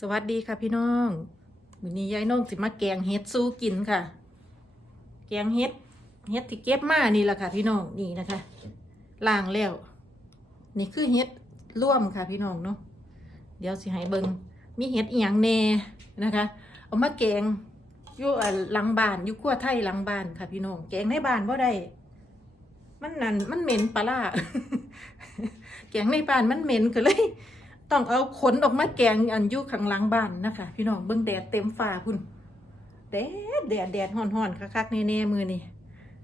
สวัสดีค่ะพี่น้องวันนี้ยายน้องสิมาแกงเห็ดสู้กินค่ะ แกงเห็ดเห็ดที่เก็บมานี่แหละค่ะ พี่น้องนี่นะคะล้างแล้ว นี่คือเห็ดร่วมค่ะพี่น้องเนาะเดี๋ยวสิให้เบิงมีเห็ดอีหยังแน่นะคะ เอามาแกงอยู่อหลังบ้านอยู่ขั้วไทยหลังบ้านค่ะพี่น้องแกงในบ้านว่าได้มันนั่นมันเหม็นปลาร้าแกงในบ้านมันเหม็นก็เลย ต้องเอาขนออกมาแกงอันอยู่ข้างหลังบ้านนะคะ พี่น้องเบิ่งแดดเต็มฟ้าพุ่นแดดแดดแดดห่อนห่อนๆคักๆแน่ๆมือนี่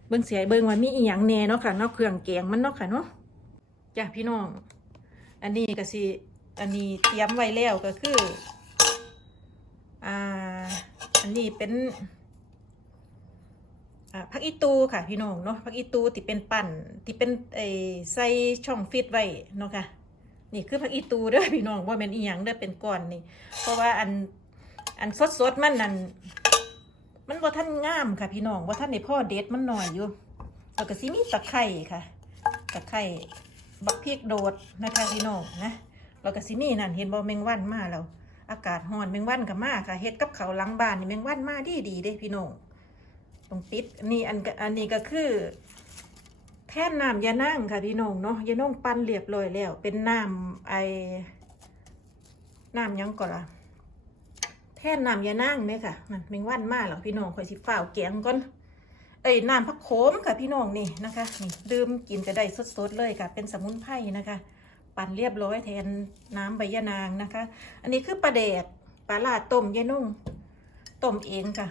เบิ่งเสียเบิ่งว่ามีอีหยังแน่เนาะค่ะเนาะเครื่องแกงมันเนาะค่ะเนาะจ้ะพี่น้อง อันนี้ก็สิอันนี้เตรียมไว้แล้วก็คืออ่าอันนี้เป็นอ่าผักอีตูค่ะพี่น้องเนาะผักอีตูที่เป็นปั่นที่เป็นไอใส่ช่องฟิตไว้เนาะค่ะ นี่คือผักอีตูเด้อพี่น้องว่าเป็นอีหยังเด้อเป็นก้อนนี่ เพราะว่าอันอันสดสดมันนั่นมันว่าท่านงามค่ะ พี่น้องว่าท่านในพ่อเด็ดมันหน่อยอยู่แล้วก็สิมีตะไคร่ค่ะตะไคร่บักพริกโดดนะคะพี่น้องนะแล้วก็สิมีนั่นเห็นบ่แมงวันมาแล้วอากาศร้อนแมงวันก็มาค่ะเฮ็ดกับเขาวหลังบ้านนี่แมงวันมาดีดีเด้พี่น้องตรงติดนนี้อันอันนี้ก็คือ แท่นน้ำยานั่งค่ะพี่น้องเนาะยาน่งปั้นเรียบร้อยแล้ว เป็นน้ำไอน้ำยังก่อนละแท่นน้ำยานั่งเนี่ยค่ะนั่นแมงวันมาแล้วพี่น้องคอยสิฝ้าวแกงก่อนเอ้ยน้ำพักโขมค่ะพี่น้องนี่นะคะนี่ดื่มกินจะได้สดๆเลยค่ะ เป็นสมุนไพรนะคะ ปั่นเรียบร้อยแทนน้ำใบยะนางนะคะ อันนี้คือปลาแดดปลาลาดต้มยานุ่งต้มเองค่ะ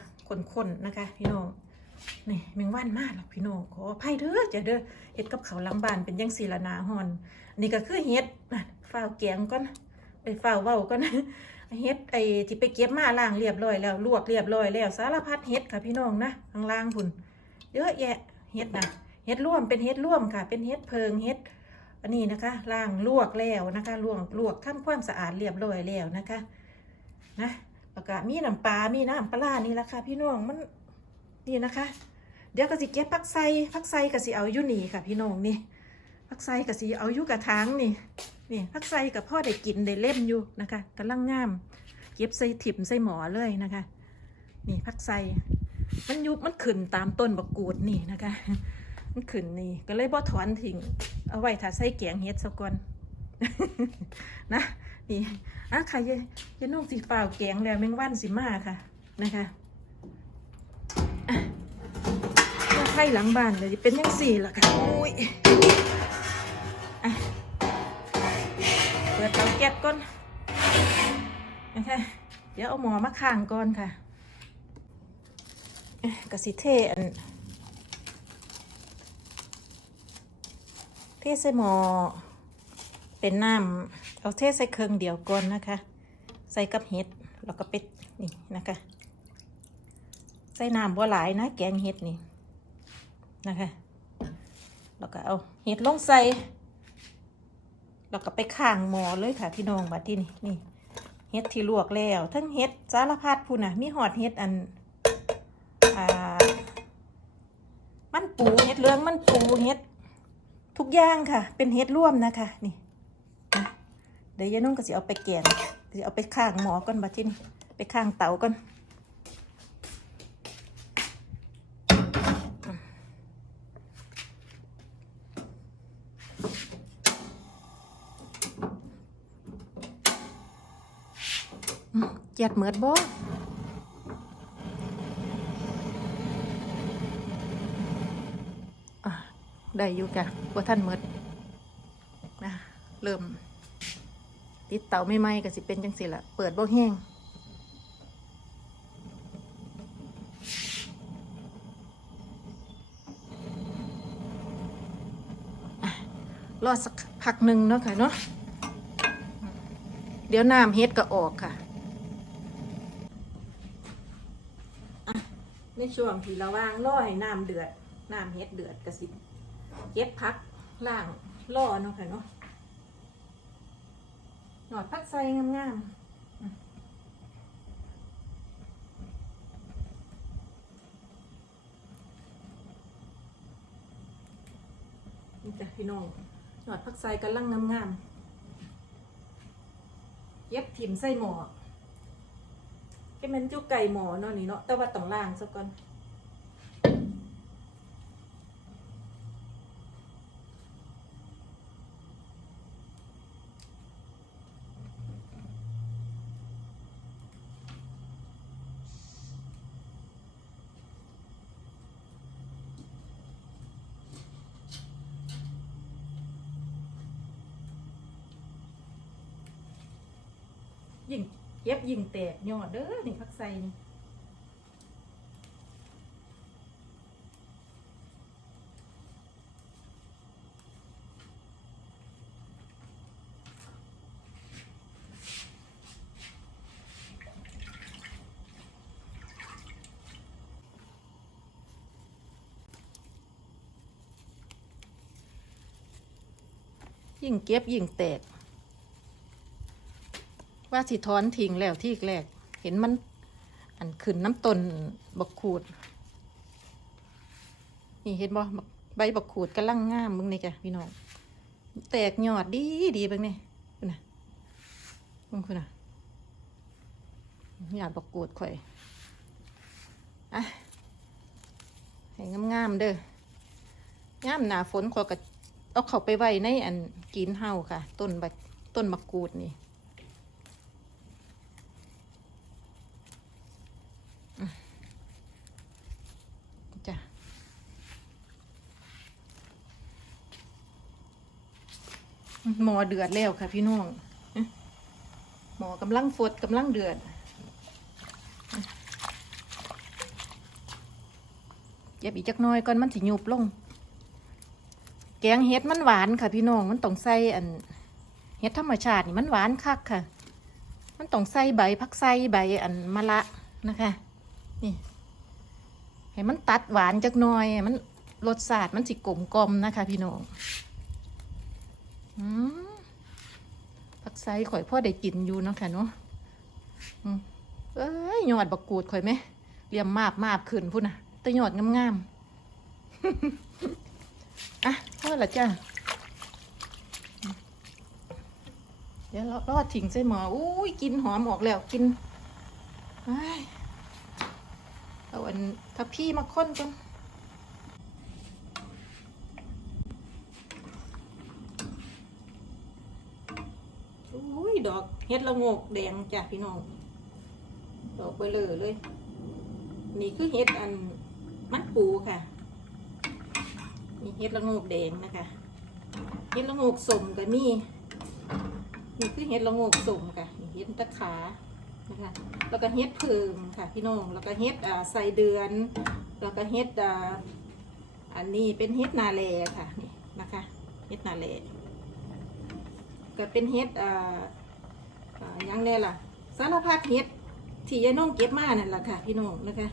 คนๆนะคะ พี่น้อง นี่แมงวันมากหรอกพี่น้องขออภัยเด้อจะเด้อเฮ็ดกับเขาหลังบ้านเป็นยังสีละนาฮอนอันนี่ก็คือเฮ็ดนะฝ้าแกงก่อนไปฝ้าเว้าก่อนเฮ็ดไอ้ที่ไปเก็บมาล้างเรียบร้อยแล้วลวกเรียบร้อยแล้วสารพัดเฮ็ดค่ะพี่น้องนะข้างล่างพุ่นเยอะแยะเฮ็ดนะเฮ็ดร่วมเป็นเฮ็ดร่วมค่ะ เป็นเฮ็ดเพิงเฮ็ดอันนี้นะคะล้างลวกแล้วนะคะลวกลวกทำความสะอาดเรียบร้อยแล้วนะคะนะแล้วก็มีน้ำปลา มีน้ำปลาร้านี่แหละค่ะพี่น้องมัน นี่นะคะ เดี๋ยวก็สิเก็บผักไส้ผักไส้ก็สิเอาอยู่นี่ค่ะ พี่น้องนี่ผักไส้ก็สิเอาอยู่กระถางนี่นี่ผักไส้กับพ่อได้กินได้เล่มอยู่นะคะกำลังงาม เก็บใส่ถิ่มใส่หมอเลยนะคะ นี่ผักไส้มันยุบมันขึ้นตามต้นบักกูดนี่นะคะ มันขึ้นนี่ก็เลยบ่ถอนทิ้งเอาไว้ถ้าใส่แกงเฮ็ดซะก่อนนะนี่อะใครยายยายน้องสีเปล่าแกงแล้วแมงวันสิมาค่ะนะคะอะไข่หลังบ้านเลยเป็นยังสี่ล่ะค่ะโอ้ยอะเปิดเตาแก๊สก่อนนะคะเดี๋ยวเอาหมอมาข้างก่อนค่ะกระสิเทอันเทใส่หม้อเป็นน้ำเอาเทใส่เครื่องเดียวก่อนนะคะ ใส่กับเห็ดแล้วก็เป็ดนี่นะคะ ใส่น้ำบัวหลายนะแกงเห็ดนี่ นะคะ แล้วก็เอาเห็ดลงใส่ แล้วก็ไปข้างหม้อเลยค่ะพี่น้องบัดที่นี่นี่เห็ดที่ลวกแล้ว ทั้งเห็ดสารพัดพูนน่ะมีหอดเห็ดอันอ่ามันปูเห็ดเลืองมันปูเห็ดทุกอย่างค่ะ เป็นเฮ็ดร่วมนะคะนี่เดี๋ยวยายนุ่งก็สิเอาไปแกงสิเอาไปข้างหมอก่อนบัดที่นี่ไปข้างเตาก่อน อืมเจ็ดเหมือดบ่อะได้อยู่จ้ะว่าท่านเหมือดนะเริ่ม ติดเตาไม่ไหมก็สิเป็นจังสิละเปิดบ่แห้งรอสักพักหนึ่งเนาะค่ะเนาะเดี๋ยวน้ำเฮ็ดก็ออกค่ะ ในช่วงที่ระว่างรอให้น้ำเดือดน้ำเฮ็ดเดือดก็สิเก็บพักล่างล่อเนาะค่ะเนาะหนอดพักใส่งามๆนี่จ้ะพี่น้องหนอดพักใส่กำลังงามๆเย็บถิ่มใส่หมอก แมันจุไก่หมอเนาะนี่เนาะแต่ว่าต้องล้างซะก่อน ยิ็บยิงแตกยอดเด้อนี่พักใส่นี่ยิ่งเก็บยิ่งแตก ว่าสิถอนทิ้งแล้วที่แรก เห็นมัน อันขึ้นน้ำต้นบักขูด นี่เห็นบ่ใบบักขูดกำลังงามมึงนี่จ้ะพี่น้อง แตกยอดดีดีเบิ่งนี่คุณน่ะมึงคุณน่ะหยาดบักขูดข่อยอะให้งามๆเด้องามหนาฝนขอยก็เอาเข้าไปไว้ในอันกินเฮาค่ะ ต้นบักต้นมะกรูดนี่ จ้ะ หมอเดือดแล้วค่ะพี่น้องอื้อหมอกำลังฟดกำลังเดือดเย็บอีกจักน้อยก่อนมันสิยุบลง แกงเห็ดมันหวานค่ะพี่น้องมันต้องใส่อันเห็ดธรรมชาตินี่มันหวานคักค่ะ มันต้องใส่ใบพักใส่ใบอันมะละนะคะนี่ให้มันตัดหวานจักน่อยมันรสชาติมันสิกลมกลมนะคะ พี่น้อง ผักไซข่อยพ่อได้กินอยู่เนาะค่ะเนาะอืมเอ้ยยอดบักกูดข่อยไหมเรียมมาบมาบขึ้นพุ่นน่ะแต่ยอดงามๆอะพ่อละจ้าเดี๋ยวเรารอดถิงใส่หมออุ้ยกินหอมออกแล้วกินไอ้ยเอาอันถ้าพี่มาค้นกันอุ้ย ดอก เฮ็ดละงกแดงจ้ะพี่น้องดอกเบลอเลย นี่คือเฮ็ดอันมันปูค่ะนี่เฮ็ดละงกแดงนะคะเฮ็ดละงกสมกับนี่นี่คือเฮ็ดละงกสมค่ะเฮ็ดตะขานะคะแล้วก็เฮ็ดเพิงค่ะพี่น้องแล้วก็เฮ็ดอ่าใส่เดือน แล้วก็เฮ็ดอ่าอันนี้เป็นเฮ็ดนาแลค่ะนี่นะคะเฮ็ดนาแลก็เป็นเฮ็ดอ่า ยังแน่ล่ะ สารพัดเฮ็ดที่ยายน้องเก็บมานั่นแหละค่ะ พี่น้องนะคะ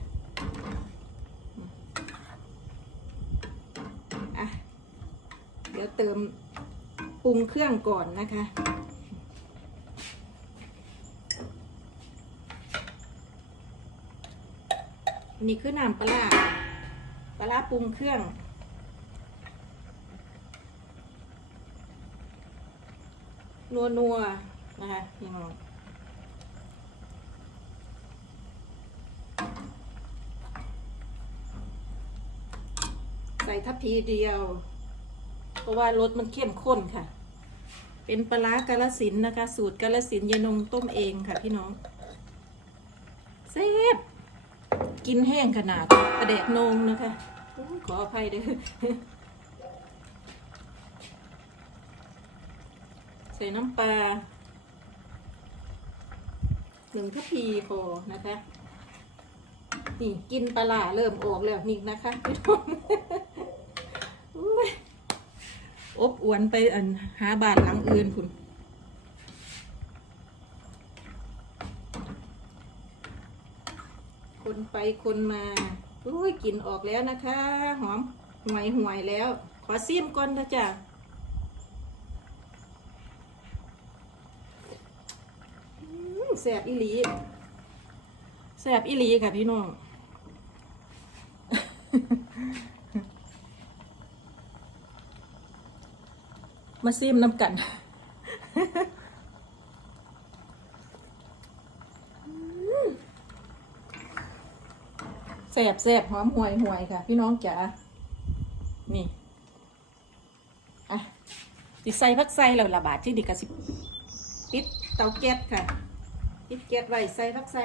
อะเดี๋ยวเติมปรุงเครื่องก่อนนะคะนนี้คือน้ำปลาปลาปรุงเครื่อง นัวนัว นะคะพี่น้องใส่ทัพพีเดียว เพราะว่ารสมันเข้มข้นค่ะ เป็นปลาร้ากาลสินนะคะ สูตรกาลสินยนงต้มเองค่ะพี่น้องแซ่บกินแห้งขนาดกระแดกนงนะคะขออภัยเด้อใส่น้ำปลา หนึ่งทัพีพอนะคะ นี่กินปลาหลเริ่มออกแล้วนี่นะคะพี่น้องอุ๊ยอบอวนไปอันหาบานหลังอื่นคุณคนไปคนมาอุ้ยกลิ่นออกแล้วนะคะ หอมห่วยห่วยแล้ว ขอซิมก่อนนะจ๊ะอืมแสบอีหลีแสบอีหลีค่ะพี่น้องมาซิมน้ำกันแสบแสบหอมห่วยห่วยค่ะ พี่น้องจ๋า นี่ อะสิใส่พักใส่แล้วละบาทที่ดิกระสิปิดเตาแก๊สค่ะ ปิดแก๊สไว้ใส่พักใส่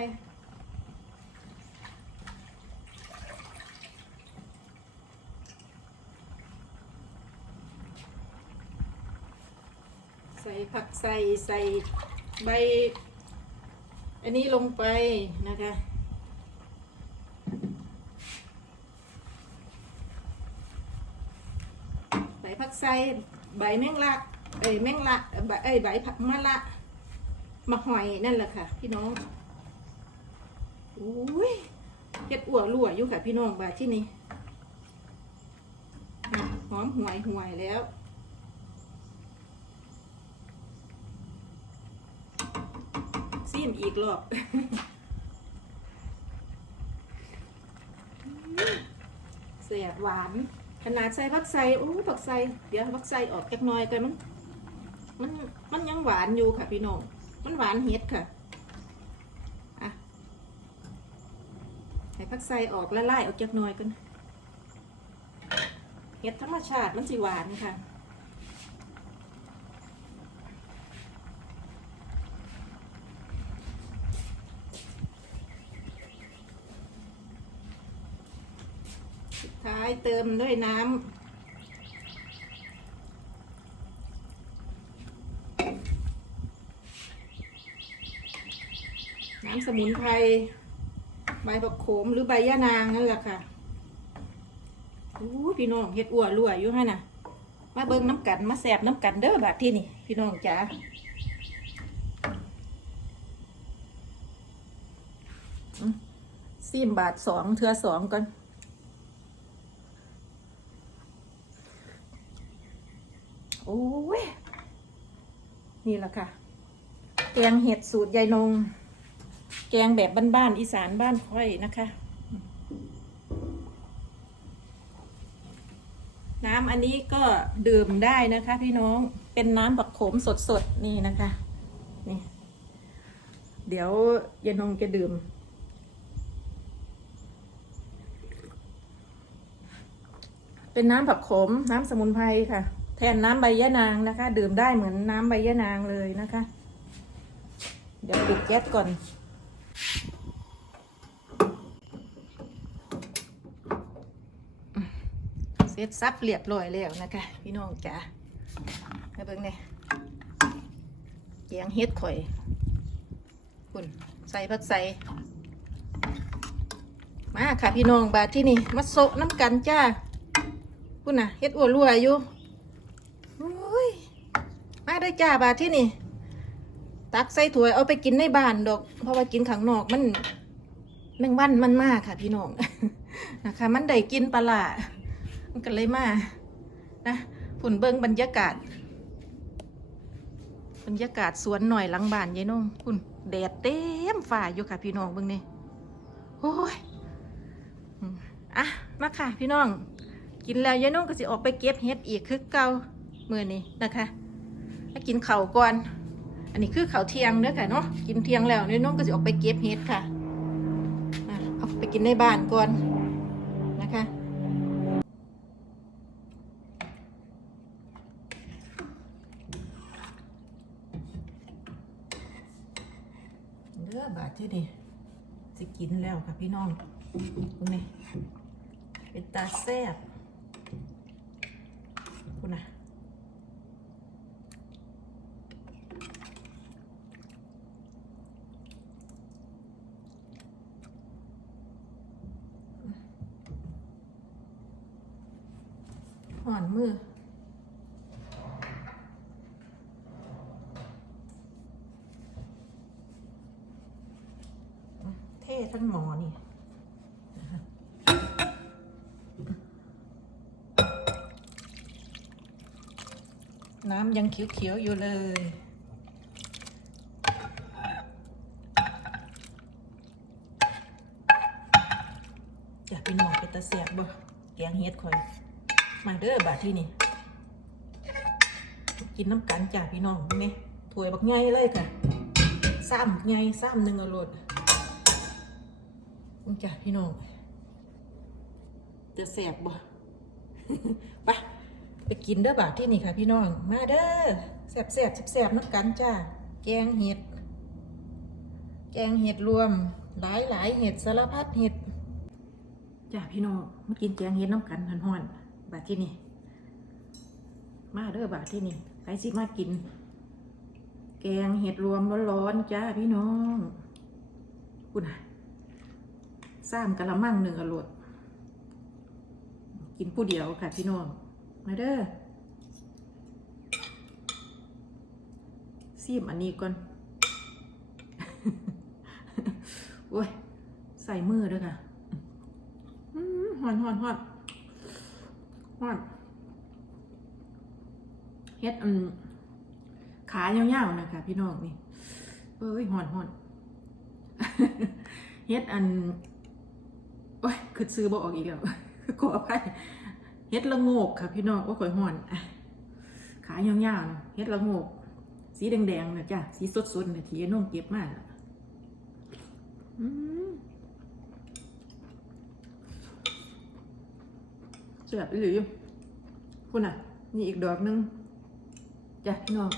ใส่ผักใส่ใส่ใบ อันนี้ลงไปนะคะ ใบผักไส้ใบแมงลักเอ้ยแมงละใบเอ้ยใบผักมะละ มะหอยนั่นแหละค่ะ พี่น้องอุ้ยเฮ็ดอัวรั่วอยู่ค่ะ พี่น้องบาที่นี่หอมหวยหวยแล้ว ซีมอีกรอบเสียบหวาน ขนาดใส่ผักใส่โอ้ผักใส่เดี๋ยวผักใส่ออกแอกน้อยแต่มัน มัน มันยังหวานอยู่ค่ะพี่น้อง มันหวานเฮ็ดค่ะอะให้ผักใส่ออกละลายออกจากหน้อยกันเฮ็ดธรรมชาติมันสิหวานค่ะสุดท้ายเติมด้วยน้ำ น้ำสมุนไพรใบบักโขมหรือใบย่านางนั่นแหละค่ะโอ้พี่น้องเฮ็ดอั่วรั่วอยู่ให้น่ะ มาเบิ่งน้ำกันมาแสบน้ำกันเด้อบาดที่นี่ พี่น้องจ๋าซีมบาทสองเทือสองก่อนโอ้ย นี่แหละค่ะ แกงเห็ดสูตรยายนง แกงแบบบ้านๆอีสานบ้านค่อยนะคะ น้ำอันนี้ก็ดื่มได้นะคะ พี่น้องเป็นน้ำบักโขมสดๆนี่นะคะนี่เดี๋ยวยายนงจะดื่ม เป็นน้ำผักขมน้ำสมุนไพรค่ะ แทนน้ำใบยะนางนะคะ ดื่มได้เหมือนน้ำใบยะนางเลยนะคะ เดี๋ยวปิดแก๊สก่อน เสร็จซับเรียบร้อยแล้วนะคะ พี่น้องจ๋าเบิ่งเนี่ยเกียงเฮ็ดข่อยคุณใส่ผักใส่มาค่ะพี่น้องบาดที่นี่มาโซะน้ำกันจ้าคุณน่ะเฮ็ดอ้วนรั่วอยู่มาได้จ้าบาดที่นี่ ตักใส่ถ้วยเอาไปกินในบ้านดอก เพราะว่ากินข้างนอกมันแมงวันมันมากค่ะ พี่น้องนะคะ มันได้กินปลาร้ามันก็เลยมานะผุ่นเบิ้งบรรยากาศ บรรยากาศสวนหน่อยหลังบ้านยายน้องคุณแดดเต็มฝ่าอยู่ค่ะ พี่น้องเบิ่งนี่โอ้ยอะมาค่ะ พี่น้อง กินแล้วยายน้องก็สิออกไปเก็บเห็ดอีกคือเก่ามือนี้นะคะถ้ากินเข่าก่อน อันนี้คือเขาวเทียงเด้อค่ะเนาะกินเทียงแล้วยายน้องก็สิออกไปเก็บเห็ดค่ะเอาไปกินในบ้านก่อนนะคะเลือบาทที่นี่สิกินแล้วค่ะพี่น้องคุณนี่เป็นตาแซ่บคุณนะ ห่อนมือเท่ทั้งหมอนี่น้ำยังเขียวๆอยู่เลยจะเป็นหมอเป็นตาเสียบบ่แกงเฮ็ดคอย มาเด้อบาดที่นี่กินน้ำกันจ้าพี่น้องไหมถวยบักไงเลยค่ะซ้ำไงซ้ำหนึ่งอรรถจ้ะพี่น้อง จะแสบบ่ไปไปกินเด้อบาทที่นี่ค่ะ พี่น้อง มาเด้อแสบแสบแสบน้ำกันจ้าแกงเห็ด แกงเห็ดรวม หลายหลายเห็ดสารพัดเห็ดจ้าพี่น้องมากินแกงเห็ดน้ำกันห่อน บาทที่นี่ มาเด้อบาทที่นี่ใครสิมากิน แกงเห็ดรวมร้อนๆจ้าพี่น้องคุณน่ะซ้ำกะละมังหนึ่งอรวดกินผู้เดียวค่ะพี่น้องมาเด้อซีมอันนี้ก่อนโอ้ย ใส่มือด้วยค่ะฮอหอนหอนหอน หอนเฮ็ดอืมขายาวๆนะคะพี่น้องนี่เอ้ยหอนหอนเฮ็ดอันโอ้ยคือซื้อบอกออกอีกแล้วขออภัยเฮ็ดละโงกค่ะ พี่น้องโอ้ยข่อยหอนอะขายาวๆนเฮ็ดละโงก สีแดงๆนะจ้ะสีสดๆนะที่น้องเก็บมาน่ะอืม เสียบอีหลีคุณอะ นี่อีกดอกหนึงจ้ะพี่น้อง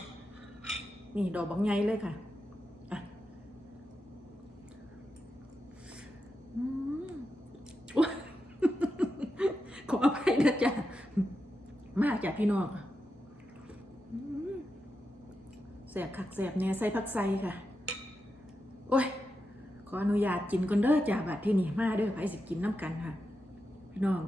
นี่ดอกบางใหญ่เลยค่ะอะอืมโอ๊ยขออภัยนะจ๊ะมากจ้ะพี่น้องแสบคักแสบเนี่ยใส่ผักใส่ค่ะ โอ้ย ขออนุญาตกินก่อนเด้อจ้าบัดที่นี่มาเด้อไผสิกินน้ำกันค่ะ พี่น้อง